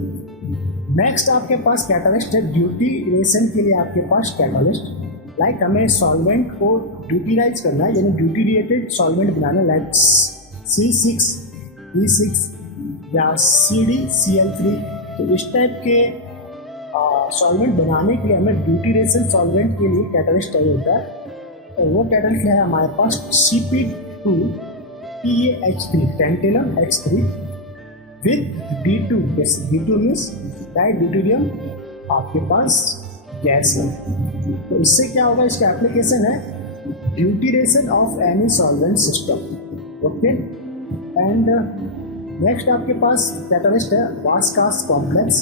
नेक्स्ट आपके पास कैटालिस्ट है ड्यूटीरेशन के लिए। आपके पास कैटालिस्ट लाइक हमें सॉल्वेंट को ड्यूटीराइज करना है, यानी ड्यूटीरिएटेड सॉल्वेंट बनाना, लाइक C6E6 या CdCl3। तो इस टाइप के सॉल्वेंट बनाने के लिए हमें ड्यूटीरेशन सॉल्वेंट के लिए कैटालिस्ट चाहिए होता है। तो वो कैटालिस्ट है हमारे पास Cp2PaH3 tantalum H3 with D2 means dideuterium आपके पास गैस है। तो इससे क्या होगा, इसका एप्लीकेशन है deuteration of any solvent system. Okay, and next आपके पास कैटालिस्ट है वास्कास कॉम्प्लेक्स।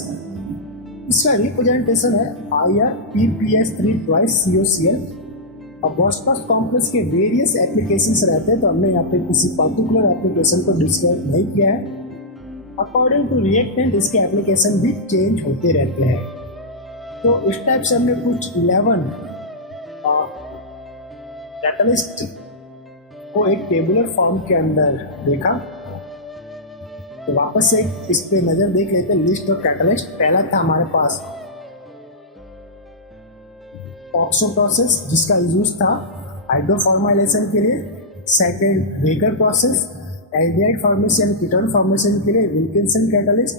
इसका रिप्रेजेंटेशन है IrPPS3 ट्वाइस COCl। अब वास्कास कॉम्प्लेक्स के वेरियस एप्लीकेशंस रहते हैं, तो हमने यहाँ पे किसी पर्टिकुलर एप्लीकेशन को डिस्क्राइब नहीं किया है। अकॉर्डिंग टू रिएक्टेंट इसके एप्लीकेशन भी चेंज होते रहते हैं। तो इस टाइप से हमने कुछ 11 कैटालिस्ट को एक टेबुलर फॉर्म के अंदर देखा। तो वापस से इस पे नजर देख लेते हैं लिस्ट ऑफ कैटालिस्ट। पहला था हमारे पास ऑक्सो प्रोसेस, जिसका यूज था हाइड्रोफॉर्माइलेशन के लिए। Second Wacker process, aldehyde formation ketone formation के लिए Wilkinson catalyst.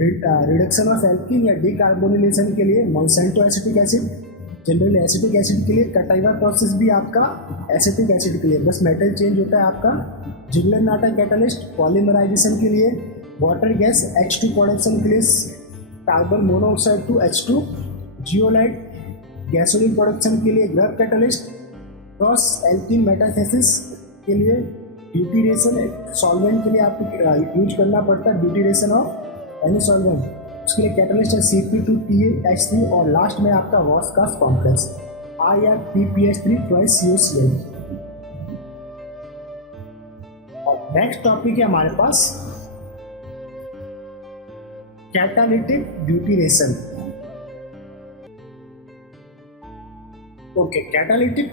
Reduction of alkene या डिकार्बोनिलेशन के लिए Monsanto acetic acid. Generally acetic acid के लिए कटाइवा प्रोसेस भी आपका एसिटिक एसिड के लिए, बस मेटल चेंज होता है आपका। जिगलर-नाटा कैटालिस्ट पॉलीमराइजेशन के लिए। वाटर गैस H2 प्रोडक्शन के लिए carbon monoxide to H2। Zeolite gasoline production के लिए drug catalyst. Cross alkene metathesis के लिए ड्यूटीरेशन सॉल्वेंट के लिए आपको यूज करना पड़ता है ड्यूटीरेशन ऑफ एनी सॉल्वेंट, उसके लिए कैटालिस्ट है Cp2PaH3। और लास्ट में आपका Vaska's complex IrPPS3 twice COCl। और नेक्स्ट टॉपिक है हमारे पास catalytic deuteration. Okay, catalytic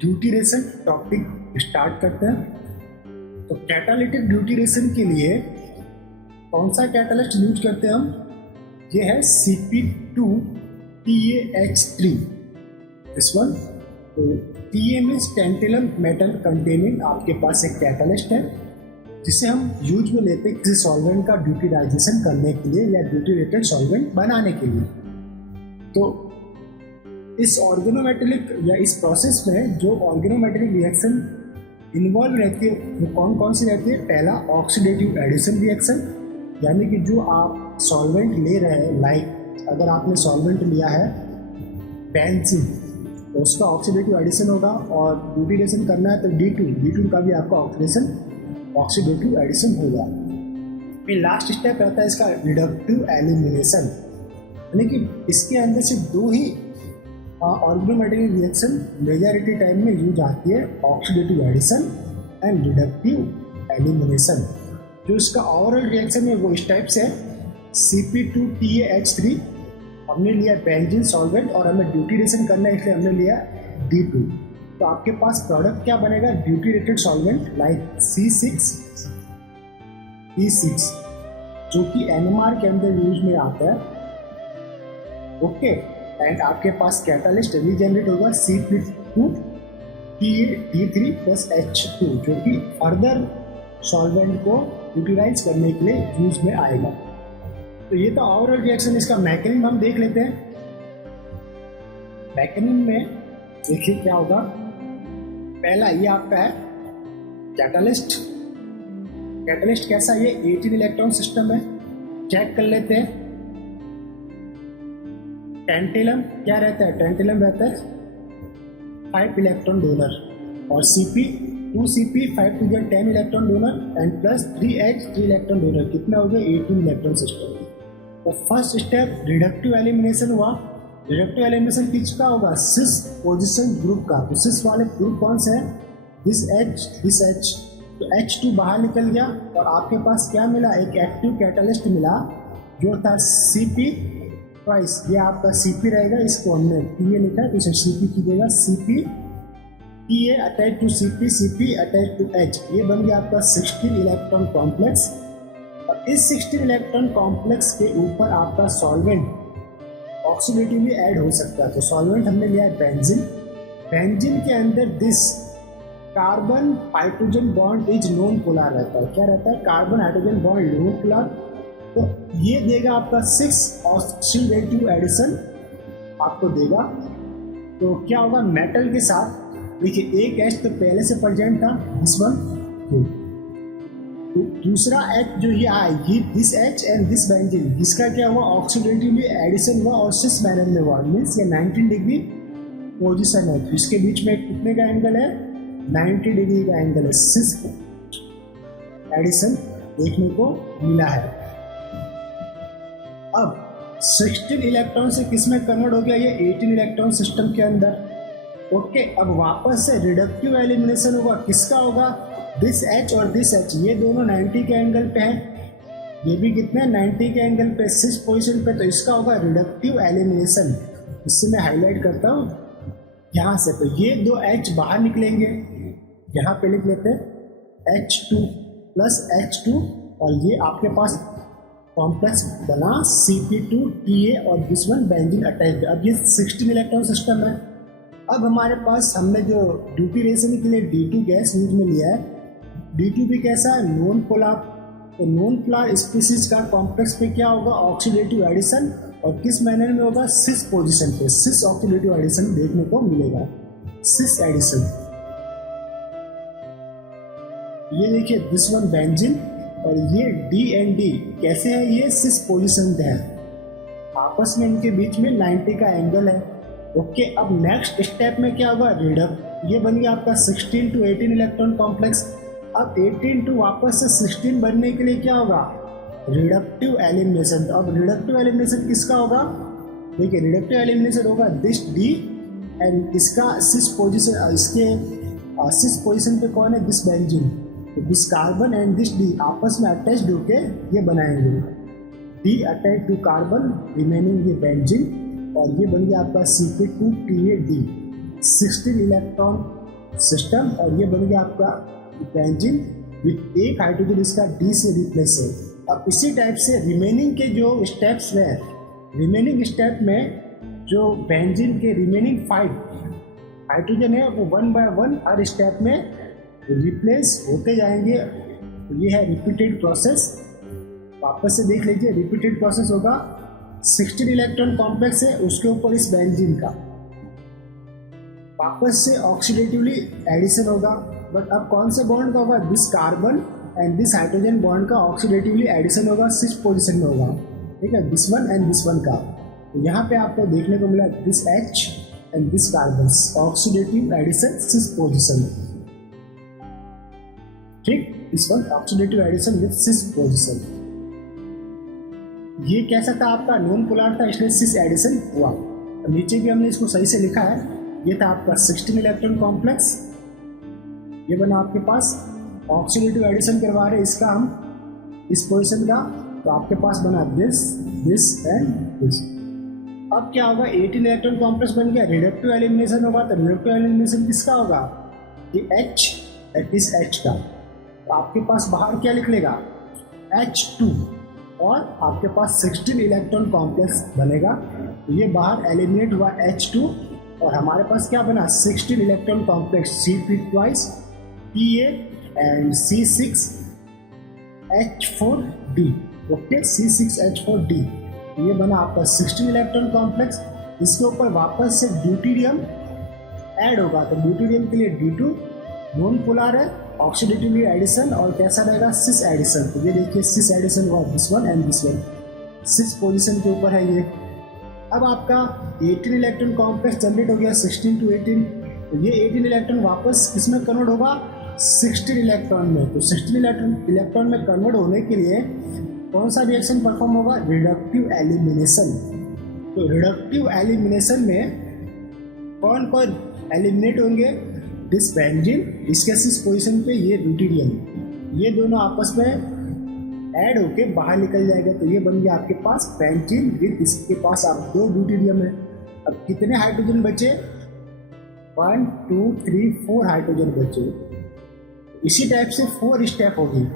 deuteration topic start करते हैं। तो कैटालिटिक ड्यूटीरेशन के लिए कौन सा कैटालिस्ट यूज करते हैं हम, ये है Cp2PaH3 दिस वन। तो TA means tantalum metal containing आपके पास एक कैटालिस्ट है, जिसे हम यूज में लेते हैं किसी सॉल्वेंट का ड्यूटीराइजेशन करने के लिए या ड्यूटीरेटेड सॉल्वेंट बनाने के लिए। तो इस ऑर्गेनोमेटेलिक या इस प्रोसेस में जो ऑर्गेनोमेटेलिक रिएक्शन इन्वॉल्व रहती है वो कौन कौन सी रहती है। पहला ऑक्सीडेटिव एडिशन रिएक्शन, यानी कि जो आप सॉल्वेंट ले रहे हैं, लाइक अगर आपने सॉल्वेंट लिया है बेंजीन, तो उसका ऑक्सीडेटिव एडिशन होगा, और ब्यूटिनेशन करना है तो D2 का भी आपका ऑक्सीडेटिव एडिशन होगा। फिर लास्ट स्टेप रहता है इसका रिडक्टिव एलिमिनेशन, यानी कि इसके अंदर सिर्फ दो ही ऑर्गेनोमेटेरियल रिएक्शन मेजॉरिटी टाइम में यूज आती है, oxidative addition and reductive elimination. जो इसका ओवरऑल रिएक्शन है वो इस टाइप से है, Cp2TaH3 हमने लिया बेंजीन सॉल्वेंट और हमें ड्यूटीरेशन करना है इसलिए हमने लिया D2। तो आपके पास प्रोडक्ट क्या बनेगा, ड्यूटीरेटेड सॉल्वेंट लाइक C6 जो कि NMR के अंदर यूज में आता है। ओके, एंड आपके पास कैटालिस्ट रीजनरेट होगा Cp2Ta3 प्लस H2 जो कि फर्दर सॉल्वेंट को यूटिलाइज करने के लिए यूज में आएगा। तो ये तो ओवरऑल रिएक्शन, इसका मैकेनिज्म हम देख लेते हैं। मैकेनिज्म में देखिए क्या होगा, पहला ये आपका है कैटालिस्ट। कैटालिस्ट कैसा, ये 18 इलेक्ट्रॉन सिस्टम है, चेक कर लेते हैं। टेंटेलम क्या रहता है, टेंटेलम रहता है 5 इलेक्ट्रॉन डोनर, और Cp 5 to get 10 electron donor and plus 3H 3 electron donor, कितना हो गया 18 इलेक्ट्रॉन सिस्टम। तो फर्स्ट स्टेप रिडक्टिव एलिमिनेशन हुआ। रिडक्टिव एलिमिनेशन किसका होगा, सिस पोजीशन ग्रुप का। तो सिस वाले ग्रुप कौन से हैं, दिस H। तो H2 बाहर निकल गया और आपके पास क्या मिला, एक एक्टिव कैटालिस्ट मिला जो था Cp ट्वाइस, ये आपका Cp रहेगा, इसको हमने Ta लिखा है तो इसे Cp कीजिएगा, Cp Ta attach to Cp attach to H, ये बन गया आपका 16 इलेक्ट्रॉन कॉम्प्लेक्स। और इस 16 इलेक्ट्रॉन कॉम्प्लेक्स के ऊपर आपका सॉल्वेंट ऑक्सीडेटिवली ऐड हो सकता है। तो सॉल्वेंट हमने लिया है बेंजीन। बेंजीन के अंदर this carbon hydrogen bond is non polar रहता है। क्या रहता है, carbon hydrogen bond non polar. तो ये देगा आपका 6 ऑक्सीडेटिव एडिशन आपको देगा। तो क्या होगा, मेटल के साथ देखिए एक H तो पहले से प्रेजेंट था, दिस वन, तो दूसरा H जो ये आया, ये this H and this benzene, जिसका क्या हुआ, ऑक्सीडेटिवली एडिशन हुआ और सिस मैनर में हुआ, मीन्स ये 90 डिग्री पोजीशन है। तो इसके बीच में कितने का एंगल है, 90 डिग्री का एंगल है, सिस एडिशन देखने को मिला है। अब 16 इलेक्ट्रॉन से किस में कन्वर्ट हो गया, ये 18 इलेक्ट्रॉन सिस्टम के अंदर। ओके, अब वापस से रिडक्टिव एलिमिनेशन होगा, किसका होगा, दिस H और दिस H, ये दोनों 90 के एंगल पे हैं, ये भी कितने 90 के एंगल पे, 6 पोजीशन पे। तो इसका होगा रिडक्टिव एलिमिनेशन। इससे मैं हाईलाइट करता हूँ यहाँ से, तो ये दो H बाहर निकलेंगे, यहाँ पे लिख लेते हैं H2 प्लस H2, और ये आपके पास कॉम्प्लेक्स बना Cp2Ta और दिस वन बेंजीन अटैच। अब ये 16 इलेक्ट्रॉन सिस्टम है। अब हमारे पास हमने जो ड्यूटीरेशन के लिए D2 गैस यूज में लिया है, D2 भी कैसा है, नॉन पोलर। तो नॉन पोलर स्पीसीज का कॉम्प्लेक्स पे क्या होगा, ऑक्सीडेटिव एडिशन, और किस मैनर में होगा, सिस पोजीशन पे, सिस ऑक्सीडेटिव एडिशन देखने को मिलेगा, सिस एडिशन। ये देखिए दिस वन बेंजीन और ये D एंड D कैसे है, ये सिस पोजीशन पे है, आपस में इनके बीच में 90 का एंगल है। ओके, अब नेक्स्ट स्टेप में क्या होगा, रिडक्ट, ये बन गया आपका 16 to 18 इलेक्ट्रॉन कॉम्प्लेक्स। अब 18 to वापस से 16 बनने के लिए क्या होगा, रिडक्टिव एलिमिनेशन। अब रिडक्टिव एलिमिनेशन किसका होगा, देखिए रिडक्टिव एलिमिनेशन होगा दिस D एंड इसका सिस पोजीशन, इसके सिस पोजीशन पे कौन है, दिस बेंजीन। तो this carbon and this D आपस में अटैच्ड होके ये बनाएंगे, D attach to carbon, remaining ये बेंजीन, और ये बन गया आपका Cp2Ta, 16 इलेक्ट्रॉन सिस्टम, और ये बन गया आपका बेंजीन विथ एक हाइड्रोजन इसका D से रिप्लेस है। अब इसी टाइप से रिमेनिंग के जो स्टेप्स हैं, रिमेनिंग स्टेप में जो बेंजीन के रिमेनिंग 5 हाइड्रोजन है वो 1 by 1 हर स्टेप में रिप्लेस होते जाएंगे। ये है रिपीटेड प्रोसेस। वापस से देख लीजिए, रिपीटेड प्रोसेस होगा, 16 इलेक्ट्रॉन कॉम्प्लेक्स है, उसके ऊपर इस बेंजीन का वापस से ऑक्सीडेटिवली एडिशन होगा। बट अब कौन से बॉन्ड का होगा, this carbon and this hydrogen bond का ऑक्सीडेटिवली एडिशन होगा, 6 पोजीशन में होगा, ठीक है, this one and this one का। तो यहाँ पे आपको देखने को मिला this H and this carbons, oxidative addition cis position. ठीक, this one oxidative addition with cis position. ये कैसा था आपका नॉन पोलर था इसलिए सिस एडिशन हुआ। तो नीचे भी हमने इसको सही से लिखा है। ये था आपका 16 इलेक्ट्रॉन कॉम्प्लेक्स, ये बना आपके पास ऑक्सीडेटिव एडिशन करवा रहे इसका हम इस पोजीशन का, तो आपके पास बना दिस एंड दिस। अब क्या होगा, 18 इलेक्ट्रॉन कॉम्प्लेक्स बन गया, रिडक्टिव एलिमिनेशन होगा। तो रिडक्टिव एलिमिनेशन किसका होगा, ये H इस H का, तो आपके पास बाहर क्या लिख लेगा H2 और आपके पास 16 इलेक्ट्रॉन कॉम्प्लेक्स बनेगा। तो ये बाहर एलिमिनेट हुआ H2 और हमारे पास क्या बना 16 electron complex C2 twice Pa and C6H4D। Okay, C6H4D ये बना आपका 16 इलेक्ट्रॉन कॉम्प्लेक्स। इसके ऊपर वापस से ड्यूटेरियम ऐड होगा, तो ड्यूटेरियम के लिए D2 नॉन पोलर है, ऑक्सीडेटिव एडिशन और कैसा रहेगा सिस एडिशन। तो ये देखिए सिस एडिशन हुआ this one and this one, cis position के ऊपर है ये। अब आपका 18 इलेक्ट्रॉन कॉम्प्लेक्स जनरेट हो गया 16 to 18, तो ये 18 इलेक्ट्रॉन वापस किसमें कन्वर्ट होगा 16 इलेक्ट्रॉन में। तो 16 इलेक्ट्रॉन में कन्वर्ट होने के लिए कौन सा रिएक्शन परफॉर्म होगा, रिडक्टिव एलिमिनेशन। तो रिडक्टिव एलिमिनेशन में कौन कौन एलिमिनेट होंगे, दिस बेंजीन, इसके सिस पोजीशन पे ये ड्यूटेरियम, ये दोनों आपस में ऐड होके बाहर निकल जाएगा। तो ये बन गया आपके पास बेंजीन विद, इसके पास आप 2 ड्यूटेरियम है। अब कितने हाइड्रोजन बचे, 1 2 3 4 हाइड्रोजन बचे। इसी टाइप से 4 स्टेप होगी,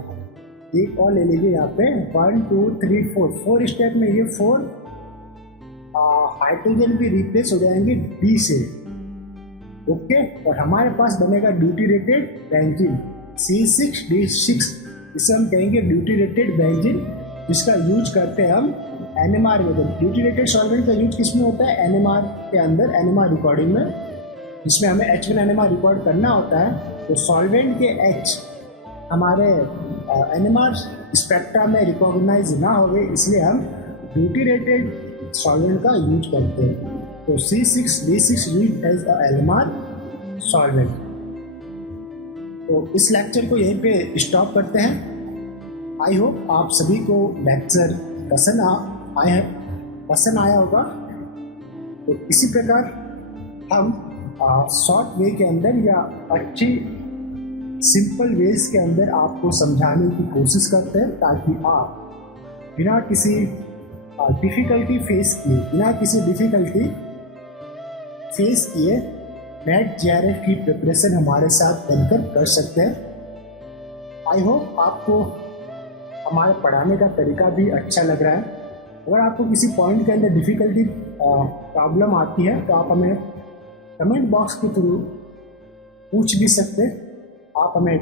एक और ले लीजिए यहाँ पे 1 2 3 4 स्टेप में ये 4 हाइड्रोजन भी रिप्लेस हो जाएंगे D से। ओके, और हमारे पास बनेगा ड्यूटेरेटेड बेंजीन C6D6, इसे हम कहेंगे ड्यूटेरेटेड बेंजीन, जिसका यूज करते हैं हम NMR में। ड्यूटेरेटेड सॉल्वेंट का यूज किसमें होता है, NMR के अंदर, NMR रिकॉर्डिंग में, जिसमें हमें H1 NMR रिकॉर्ड करना होता है। तो सॉल्वेंट के H हमारे NMR स्पेक्ट्रा में रिकॉग्नाइज ना होवे, इसलिए हम ड्यूटेरेटेड सॉल्वेंट का यूज करते हैं। तो C6D6 use as a NMR solvent. तो इस लेक्चर को यहीं पे स्टॉप करते हैं। आई होप आप सभी को लेक्चर पसंद आया होगा। तो इसी प्रकार हम शॉर्ट वे के अंदर या अच्छी सिंपल वेज के अंदर आपको समझाने की कोशिश करते हैं, ताकि आप बिना किसी डिफ़िकल्टी फेस किए नेट JRF की प्रिपरेशन हमारे साथ बनकर कर सकते हैं। आई होप आपको हमारे पढ़ाने का तरीका भी अच्छा लग रहा है। अगर आपको किसी पॉइंट के अंदर डिफ़िकल्टी प्रॉब्लम आती है तो आप हमें कमेंट बॉक्स के थ्रू पूछ भी सकते हैं। आप हमें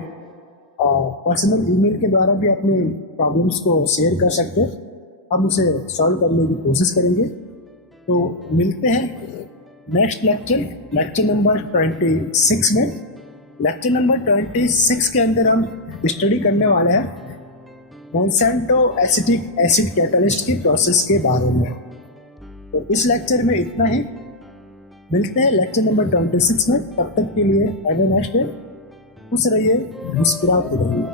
पर्सनल ईमेल के द्वारा भी अपने प्रॉब्लम्स को शेयर कर सकते हैं, हम उसे सॉल्व करने की कोशिश करेंगे। तो मिलते हैं नेक्स्ट लेक्चर नंबर 26 में। लेक्चर नंबर 26 के अंदर हम स्टडी करने वाले हैं मोनसेंटो एसिटिक एसिड कैटलिस्ट की प्रोसेस के बारे में। तो इस लेक्चर में इतना ही, मिलते हैं लेक्चर नंबर 26 में। तब तक के लिए हैव अ नाइस डे, खुश रहिए, मुस्कुराते रहिए।